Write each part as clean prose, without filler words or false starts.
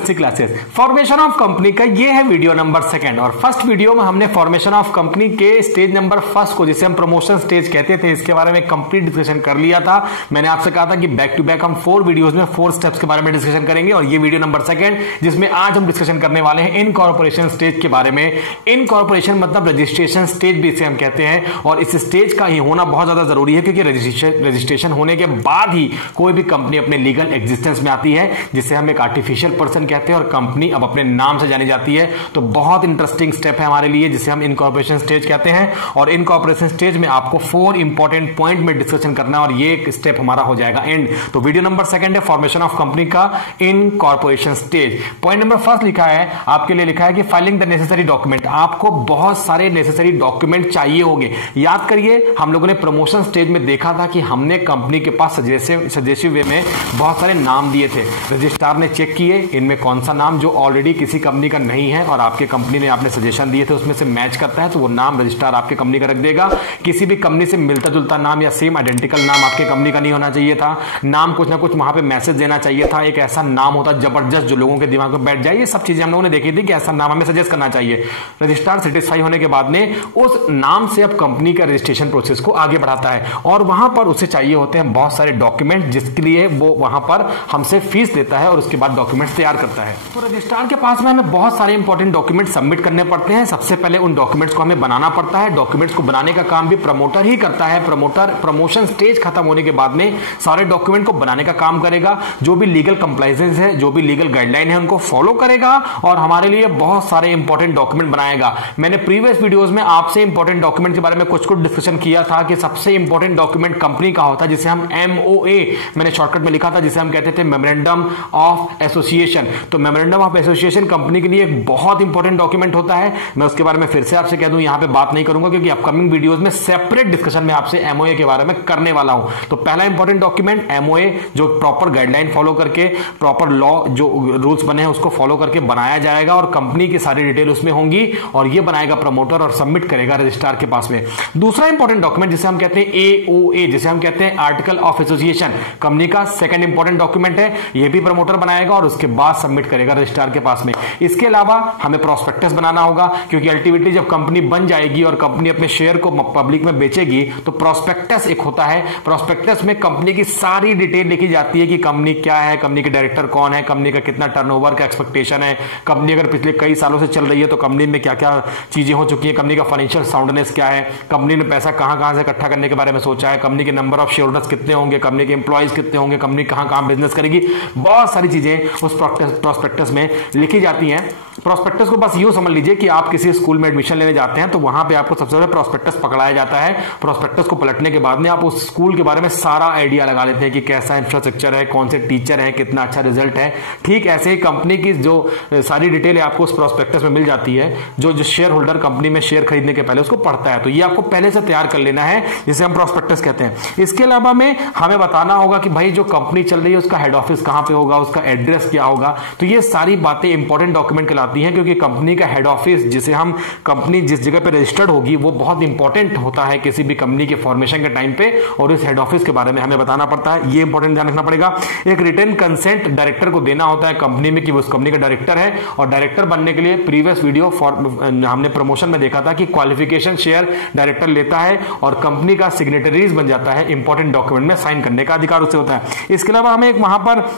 University classes. Formation of company का ये है वीडियो नंबर 2 और फर्स्ट वीडियो में हमने फॉर्मेशन ऑफ कंपनी के स्टेज नंबर 1 को, जिसे हम प्रमोशन स्टेज कहते थे, इसके बारे में कंप्लीट डिस्कशन कर लिया था। मैंने आपसे कहा था कि बैक टू बैक हम 4 वीडियोस में 4 स्टेप्स के बारे में डिस्कशन करेंगे और ये वीडियो नंबर 2 जिसमें आज हम डिस्कशन करने वाले हैं इनकॉर्पोरेशन स्टेज के बारे में। इनकॉर्पोरेशन मतलब रजिस्ट्रेशन स्टेज भी इसे हम कहते हैं और इस स्टेज का ही होना बहुत ज्यादा जरूरी है क्योंकि रजिस्ट्रेशन होने के बाद ही कोई भी कंपनी अपने लीगल एग्जिस्टेंस में आती है, जिसे हम एक आर्टिफिशियल पर्सन कहते हैं और कंपनी अब अपने नाम से जानी जाती है। तो बहुत इंटरेस्टिंग स्टेप है हमारे लिए जिसे हम इनकॉर्पोरेशन स्टेज कहते हैं और इनकॉर्पोरेशन स्टेज में आपको 4 इंपॉर्टेंट पॉइंट में डिस्कशन करना है और ये एक स्टेप हमारा हो जाएगा एंड। तो वीडियो नंबर 2 है फॉर्मेशन ऑफ कंपनी का इनकॉर्पोरेशन स्टेज। पॉइंट नंबर 1 लिखा है आपके लिए, लिखा है कि फाइलिंग द नेसेसरी डॉक्यूमेंट। आपको बहुत सारे नेसेसरी डॉक्यूमेंट चाहिए होंगे। याद करिए हम लोगों ने प्रमोशन स्टेज में देखा था कि हमने कंपनी के पास सजेसिव वे में बहुत सारे नाम दिए थे। रजिस्ट्रार ने चेक किए इनमें कौन सा नाम जो ऑलरेडी किसी कंपनी का नहीं है और आपके कंपनी ने आपने सजेशन दिए थे उसमें से मैच करता है तो वो नाम रजिस्ट्रार आपके कंपनी का रख देगा। किसी भी कंपनी से मिलता जुलता नाम या सेम आइडेंटिकल नाम आपके कंपनी का नहीं होना चाहिए था। नाम कुछ ना कुछ वहां पे मैसेज देना चाहिए था, एक ऐसा नाम होता जबरदस्त जो लोगों के दिमाग में बैठ जाए। ये सब चीजें हम लोगों ने देखी थी कि ऐसा नाम हमें सजेस्ट करना चाहिए। रजिस्ट्रार सेटिस्फाई होने के बाद में उस नाम से अब कंपनी का रजिस्ट्रेशन प्रोसेस को आगे बढ़ाता है और वहां पर उसे चाहिए होते हैं बहुत सारे डॉक्यूमेंट जिसके लिए वो वहां पर हमसे फीस लेता है और उसके बाद डॉक्यूमेंट्स तैयार करता है। तो रजिस्ट्रार के पास में हमें बहुत सारे इंपॉर्टेंट डॉक्यूमेंट सबमिट करने पड़ते हैं। सबसे पहले उन डॉक्यूमेंट्स को हमें बनाना पड़ता है। डॉक्यूमेंट्स को बनाने का काम भी प्रमोटर ही करता है। प्रमोशन स्टेज खत्म होने के बाद में सारे डॉक्यूमेंट को बनाने का काम करेगा, जो भी लीगल कंप्लायंसेस है, जो भी लीगल गाइडलाइन है उनको फॉलो करेगा और हमारे लिए बहुत सारे इंपॉर्टेंट डॉक्यूमेंट बनाएगा। मैंने प्रीवियस वीडियोस में आपसे इंपॉर्टेंट डॉक्यूमेंट के बारे में कुछ डिस्कशन किया था कि सबसे इंपॉर्टेंट डॉक्यूमेंट कंपनी का होता है जिसे हम MOA मैंने शॉर्टकट में लिखा था, जिसे हम कहते थे मेमोरेंडम ऑफ एसोसिएशन। तो मेमोरेंडम ऑफ एसोसिएशन कंपनी के लिए एक बहुत इंपॉर्टेंट डॉक्यूमेंट होता है। मैं उसके बारे में फिर से आपसे कह दूं, यहां पे बात नहीं करूंगा क्योंकि अपकमिंग वीडियोस में सेपरेट डिस्कशन में आपसे MOA के बारे में करने वाला हूं। तो पहला इंपॉर्टेंट डॉक्यूमेंट MOA, जो प्रॉपर गाइडलाइन फॉलो करके प्रॉपर लॉ जो रूल्स बने हैं उसको फॉलो करके बनाया जाएगा और कंपनी की सारी डिटेल उसमें होंगी और ये बनाएगा प्रमोटर और सबमिट करेगा रजिस्ट्रार के पास में। दूसरा इंपॉर्टेंट डॉक्यूमेंट जिसे हम कहते हैं AOA, जिसे हम कहते हैं आर्टिकल ऑफ एसोसिएशन, कंपनी का सेकंड इंपॉर्टेंट डॉक्यूमेंट है। ये भी प्रमोटर बनाएगा और उसके बाद सबमिट करेगा रजिस्ट्रार के पास में। इसके अलावा हमें प्रोस्पेक्टस बनाना होगा क्योंकि अल्टीमेटली जब कंपनी बन जाएगी और कंपनी अपने शेयर को पब्लिक में बेचेगी तो प्रोस्पेक्टस एक होता है। प्रोस्पेक्टस में कंपनी की सारी डिटेल लिखी जाती है कि कंपनी क्या है, कंपनी के डायरेक्टर कौन है, कंपनी का कितना टर्नओवर का एक्सपेक्टेशन है, कंपनी अगर पिछले कई सालों से चल रही है तो कंपनी में क्या क्या चीजें हो चुकी है, कंपनी का फाइनेंशियल साउंडनेस क्या है, कंपनी ने पैसा कहां से इकट्ठा करने के बारे में सोचा है, कंपनी के नंबर ऑफ शेयर होल्डर्स कितने होंगे, कंपनी के एम्प्लॉइज कितने होंगे, कंपनी कहां बिजनेस करेगी। बहुत सारी चीजें उस प्रोस्पेक्टस में लिखी जाती हैं। प्रोस्पेक्टस को बस यूं समझ लीजिए कि आप किसी स्कूल में एडमिशन लेने जाते हैं तो वहां पे आपको सबसे पहले प्रोस्पेक्टस पकड़ाया जाता है। प्रोस्पेक्टस को पलटने के बाद में आप उस स्कूल के बारे में सारा आइडिया लगा लेते हैं कि कैसा इंफ्रास्ट्रक्चर है, कौन से टीचर है, कितना अच्छा रिजल्ट है। ठीक ऐसे ही कंपनी की जो सारी डिटेल है आपको उस प्रोस्पेक्टस में मिल जाती है। जो शेयर होल्डर कंपनी में शेयर खरीदने के पहले उसको पढ़ता है, तो ये आपको पहले से तैयार कर लेना है, जिसे हम प्रोस्पेक्टस कहते हैं। इसके अलावा में हमें बताना होगा कि भाई जो कंपनी चल रही है उसका हेड ऑफिस कहां पे होगा, उसका एड्रेस क्या होगा। तो ये सारी बातें इंपॉर्टेंट डॉक्यूमेंट कहलाती हैं क्योंकि कंपनी का हेड ऑफिस, जिसे हम कंपनी जिस जगह पे रजिस्टर्ड होगी वो बहुत इंपॉर्टेंट होता है किसी भी कंपनी के फॉर्मेशन के टाइम पे और इस हेड ऑफिस के बारे में हमें बताना पड़ता है। ये इंपॉर्टेंट ध्यान रखना पड़ेगा। एक रिटन कंसेंट डायरेक्टर को देना होता है कंपनी में कि वो उस कंपनी का डायरेक्टर है और डायरेक्टर बनने के लिए प्रीवियस वीडियो हमने प्रमोशन में देखा था कि क्वालिफिकेशन शेयर डायरेक्टर लेता है और कंपनी का सिग्नेटरीज बन जाता है। इंपॉर्टेंट डॉक्यूमेंट में साइन करने का अधिकार उसे होता है। इसके अलावा हमें एक वहां पर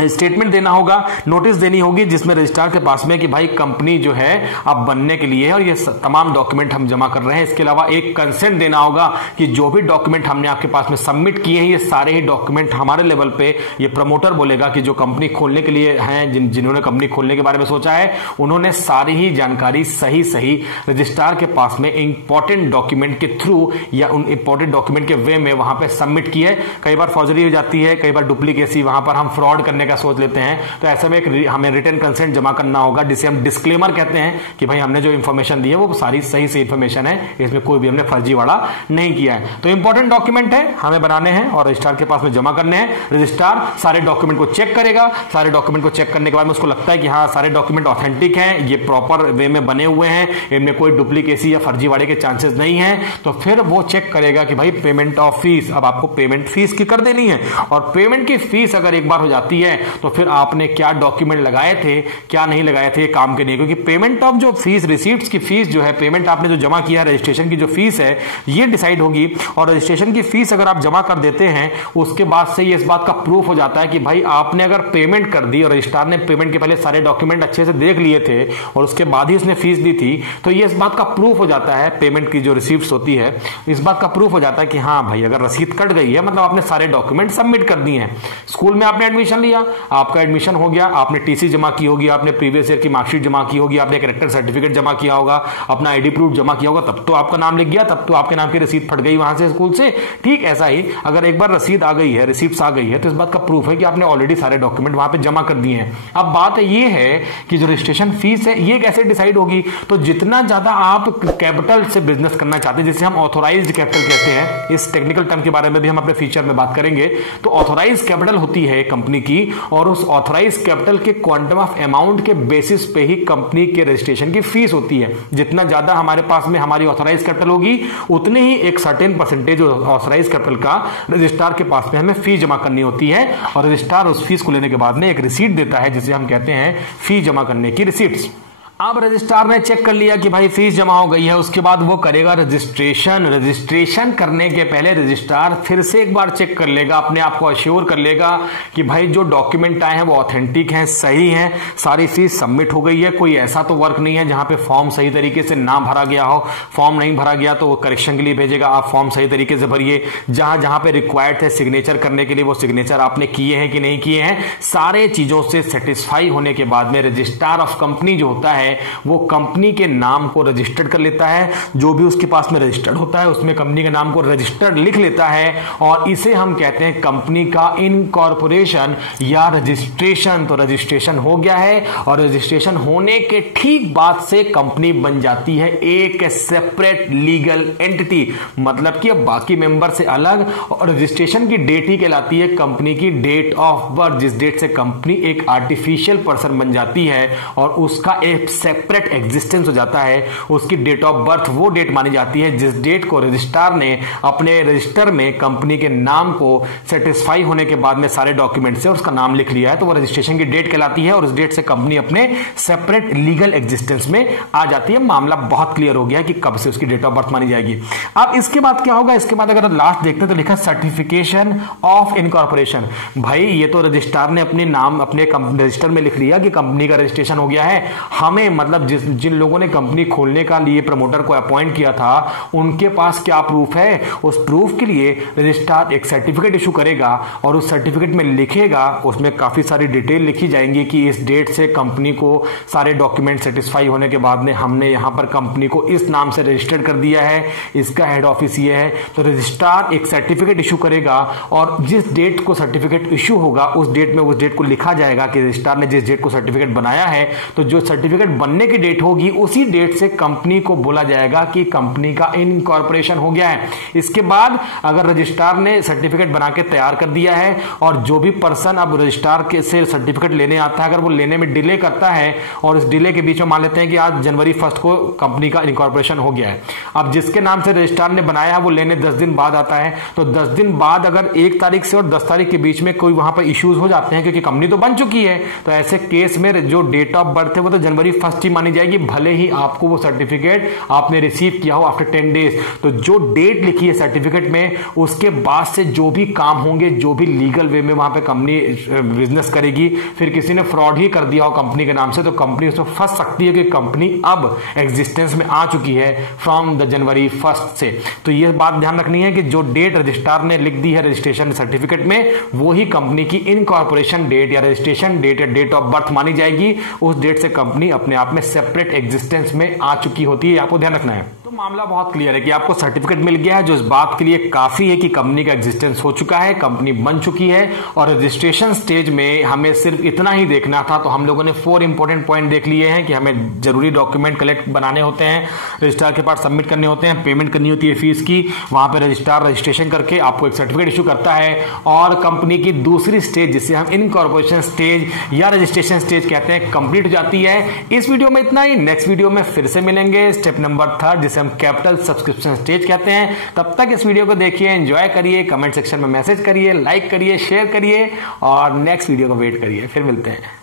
स्टेटमेंट देना होगा, नोटिस देनी होगी जिसमें रजिस्ट्रार के पास में कि भाई कंपनी जो है अब बनने के लिए है और ये तमाम डॉक्यूमेंट हम जमा कर रहे हैं। इसके अलावा एक कंसेंट देना होगा कि जो भी डॉक्यूमेंट हमने आपके पास में सबमिट किए हैं ये सारे ही डॉक्यूमेंट हमारे लेवल पे ये प्रमोटर बोलेगा कि जो कंपनी खोलने के लिए हैं, जिन्होंने कंपनी खोलने के बारे में सोचा है उन्होंने सारी ही जानकारी सही रजिस्ट्रार के पास में इंपॉर्टेंट डॉक्यूमेंट के थ्रू या उन इंपॉर्टेंट डॉक्यूमेंट के वे में वहां पर सबमिट की है। कई बार फॉर्जरी हो जाती है, कई बार डुप्लीकेसी, वहां पर हम फ्रॉड करने का सोच लेते हैं, तो ऐसे में एक हमें रिटन कंसेंट जमा करना होगा जिसे हम डिस्क्लेमर कहते हैं कि भाई हमने जो इंफॉर्मेशन दी है वो सारी सही से इंफॉर्मेशन है, इसमें कोई भी हमने फर्जीवाड़ा नहीं किया है। तो इंपॉर्टेंट डॉक्यूमेंट है, हमें बनाने हैं और रजिस्ट्रार के पास में जमा करने हैं। रजिस्ट्रार सारे डॉक्यूमेंट को चेक करेगा। सारे डॉक्यूमेंट को चेक करने के बाद में उसको लगता है कि हाँ सारे डॉक्यूमेंट ऑथेंटिक हैं, ये प्रॉपर वे में बने हुए हैं, इनमें कोई डुप्लीकेसी या फर्जीवाड़े के चांसेस नहीं है, तो फिर वो चेक करेगा कि भाई पेमेंट ऑफ फीस, अब आपको पेमेंट फीस की कर देनी है। और पेमेंट की फीस अगर एक बार हो जाती है है तो फिर आपने क्या डॉक्यूमेंट लगाए थे, क्या नहीं लगाए थे काम के नहीं, क्योंकि पेमेंट ऑफ जो फीस, रिसीट्स की फीस जो है, पेमेंट आपने जो जमा किया रजिस्ट्रेशन की जो फीस है ये डिसाइड होगी। और रजिस्ट्रेशन की फीस अगर आप जमा कर देते हैं उसके बाद से ये इस बात का प्रूफ हो जाता है कि भाई आपने अगर पेमेंट कर दी और रजिस्ट्रार ने पेमेंट के पहले सारे डॉक्यूमेंट अच्छे से देख लिए थे और उसके बाद ही उसने फीस दी थी, तो ये इस बात का प्रूफ हो जाता है, पेमेंट की जो रिसीप्ट्स होती है इस बात का प्रूफ हो जाता है कि हाँ भाई अगर रसीद कट गई है मतलब आपने सारे डॉक्यूमेंट सबमिट कर दिए हैं। स्कूल में आपने एडमिशन लिया, आपका एडमिशन हो गया, आपने टीसी जमा की होगी, आपने प्रीवियस ईयर की मार्कशीट जमा की होगी, आपने कैरेक्टर सर्टिफिकेट जमा किया होगा, अपना आईडी प्रूफ जमा किया होगा, तब तो आपका नाम लिख गया, तब तो आपके नाम की रसीद फट गई वहां से स्कूल से। ठीक ऐसा ही अगर एक बार रसीद आ गई है, रिसीप्ट्स आ गई है, तो इस बात का प्रूफ है कि आपने ऑलरेडी सारे डॉक्यूमेंट वहां पे जमा कर दिए हैं। अब बात ये है कि जो रजिस्ट्रेशन फीस है ये कैसे डिसाइड होगी, तो जितना ज्यादा आप कैपिटल से बिजनेस करना चाहते हैं, जिसे हम ऑथोराइज्ड कैपिटल कहते हैं, इस टेक्निकल टर्म के बारे में भी हम अपने फीचर में बात करेंगे। तो ऑथोराइज्ड कैपिटल होती है कंपनी की और उस ऑथोराइज्ड कैपिटल के क्वांटम ऑफ अमाउंट के बेसिस पे ही कंपनी के रजिस्ट्रेशन की फीस होती है। जितना ज्यादा हमारे पास में हमारी ऑथोराइज्ड कैपिटल होगी उतने ही एक सर्टेन परसेंटेज ऑथोराइज्ड कैपिटल का रजिस्ट्रार के पास में हमें फीस जमा करनी होती है और रजिस्ट्रार उस फीस को लेने के बाद में एक रिसीट देता है जिसे हम कहते हैं फीस जमा करने की रिसीट्स। अब रजिस्ट्रार ने चेक कर लिया कि भाई फीस जमा हो गई है, उसके बाद वो करेगा रजिस्ट्रेशन। रजिस्ट्रेशन करने के पहले रजिस्ट्रार फिर से एक बार चेक कर लेगा, अपने आप को अश्योर कर लेगा कि भाई जो डॉक्यूमेंट आए हैं वो ऑथेंटिक हैं, सही हैं, सारी फीस सबमिट हो गई है, कोई ऐसा तो वर्क नहीं है जहां पे फॉर्म सही तरीके से ना भरा गया हो। फॉर्म नहीं भरा गया तो वो करेक्शन के लिए भेजेगा, आप फॉर्म सही तरीके से भरिए। जहां जहां पे रिक्वायर्ड थे सिग्नेचर करने के लिए वो सिग्नेचर आपने किए हैं कि नहीं किए हैं, सारे चीजों से सेटिस्फाई होने के बाद में रजिस्ट्रार ऑफ कंपनी जो होता है वो कंपनी के नाम को रजिस्टर्ड कर लेता है। जो भी उसके पास में रजिस्टर्ड होता है उसमें कंपनी के नाम को रजिस्टर्ड लिख लेता है और इसे हम कहते हैं कंपनी का इनकॉर्पोरेशन या रजिस्ट्रेशन। तो रजिस्ट्रेशन हो गया है और रजिस्ट्रेशन होने के ठीक बाद से कंपनी बन जाती है एक सेपरेट लीगल एंटिटी, मतलब कि अब बाकी मेंबर से अलग। और रजिस्ट्रेशन की डेट ही कहलाती है कंपनी की डेट ऑफ बर्थ, जिस डेट से कंपनी एक आर्टिफिशियल पर्सन बन जाती है और उसका एक सेपरेट एग्जिस्टेंस हो जाता है। उसकी डेट ऑफ बर्थ वो डेट मानी जाती है जिस डेट को रजिस्ट्रार ने अपने रजिस्टर में कंपनी के नाम को सेटिस्फाई होने के बाद में सारे डॉक्यूमेंट से उसका नाम लिख लिया है, तो वो रजिस्ट्रेशन की डेट कहलाती है और उस डेट से कंपनी अपने सेपरेट लीगल एग्जिस्टेंस में आ जाती है। मामला बहुत क्लियर हो गया कि कब से उसकी डेट ऑफ बर्थ मानी जाएगी। अब इसके बाद क्या होगा, इसके बाद अगर लास्ट देखते हैं तो लिखा सर्टिफिकेशन ऑफ इनकॉर्पोरेशन। भाई ये तो रजिस्ट्रार ने अपने नाम अपने रजिस्टर में लिख लिया कि कंपनी का रजिस्ट्रेशन हो गया है, हमें मतलब जिन लोगों ने कंपनी खोलने का लिए प्रमोटर को अपॉइंट किया था उनके पास क्या प्रूफ है, उस प्रूफ के लिए रजिस्ट्रार एक सर्टिफिकेट इशू करेगा और उस सर्टिफिकेट में लिखेगा, उसमें काफी सारी डिटेल लिखी जाएंगी कि इस डेट से कंपनी को सारे डॉक्यूमेंट सेटिस्फाई होने के बाद में हमने यहां पर कंपनी को इस नाम से रजिस्टर्ड कर दिया है, इसका हेड ऑफिस ये है। तो रजिस्ट्रार एक सर्टिफिकेट इशू करेगा और जिस डेट को सर्टिफिकेट इशू होगा उस डेट में उस डेट को लिखा जाएगा कि रजिस्ट्रार ने जिस डेट को सर्टिफिकेट बनाया है, तो जो सर्टिफिकेट बनने की डेट होगी उसी डेट से कंपनी को बोला जाएगा कि कंपनी का इनकॉर्पोरेशन हो गया है। इसके बाद अगर रजिस्ट्रार ने सर्टिफिकेट बना के तैयार कर दिया है और जो भी पर्सन अब रजिस्ट्रार के से सर्टिफिकेट लेने आता है अगर वो लेने में डिले करता है और इस डिले के बीच में मान लेते हैं कि आज जनवरी 1 को कंपनी का इनकॉर्पोरेशन हो गया है, अब जिसके नाम से रजिस्ट्रार ने बनाया है वो लेने 10 दिन बाद आता है, तो 10 दिन बाद अगर 1 तारीख से और 10 तारीख के बीच में कोई वहां पर इश्यूज हो जाते हैं क्योंकि कंपनी तो बन चुकी है, तो ऐसे केस में जो डेट ऑफ बर्थ है वो तो जनवरी 1 ही मानी जाएगी, भले ही आपको वो सर्टिफिकेट आपने रिसीव किया हो आफ्टर 10 डेज। तो जो डेट लिखी है सर्टिफिकेट में उसके बाद से जो भी काम होंगे, जो भी लीगल वे में वहां पे कंपनी बिजनेस करेगी, फिर किसी ने फ्रॉड ही कर दिया हो कंपनी के नाम से, तो कंपनी उसमें फंस सकती है कि कंपनी अब एग्जिस्टेंस में आ चुकी है फ्रॉम द जनवरी 1 से। तो ये बात ध्यान रखनी है कि जो डेट रजिस्ट्रार ने लिख दी है रजिस्ट्रेशन सर्टिफिकेट में वो ही कंपनी की इनकॉर्पोरेशन डेट या रजिस्ट्रेशन डेट या डेट ऑफ बर्थ मानी जाएगी। उस डेट से कंपनी अपने आप में सेपरेट एग्जिस्टेंस में आ चुकी होती है, आपको ध्यान रखना है। तो मामला बहुत क्लियर है कि आपको सर्टिफिकेट मिल गया है जो इस बात के लिए काफी है कि कंपनी का एग्जिस्टेंस हो चुका है, कंपनी बन चुकी है। और रजिस्ट्रेशन स्टेज में हमें सिर्फ इतना ही देखना था, तो हम लोगों ने 4 इंपॉर्टेंट पॉइंट देख लिए हैं कि हमें जरूरी डॉक्यूमेंट कलेक्ट बनाने होते हैं, रजिस्ट्रार के पास सबमिट करने होते हैं, पेमेंट करनी होती है फीस की, वहां पर रजिस्ट्रार रजिस्ट्रेशन करके आपको एक सर्टिफिकेट इशू करता है और कंपनी की दूसरी स्टेज जिसे हम इनकॉर्पोरेशन स्टेज या रजिस्ट्रेशन स्टेज कहते हैं कंप्लीट हो जाती है। इस वीडियो में इतना ही, नेक्स्ट वीडियो में फिर से मिलेंगे स्टेप नंबर 3 जिसे हम कैपिटल सब्सक्रिप्शन स्टेज कहते हैं। तब तक इस वीडियो को देखिए, एंजॉय करिए, कमेंट सेक्शन में मैसेज करिए, लाइक करिए, शेयर करिए और नेक्स्ट वीडियो को वेट करिए। फिर मिलते हैं।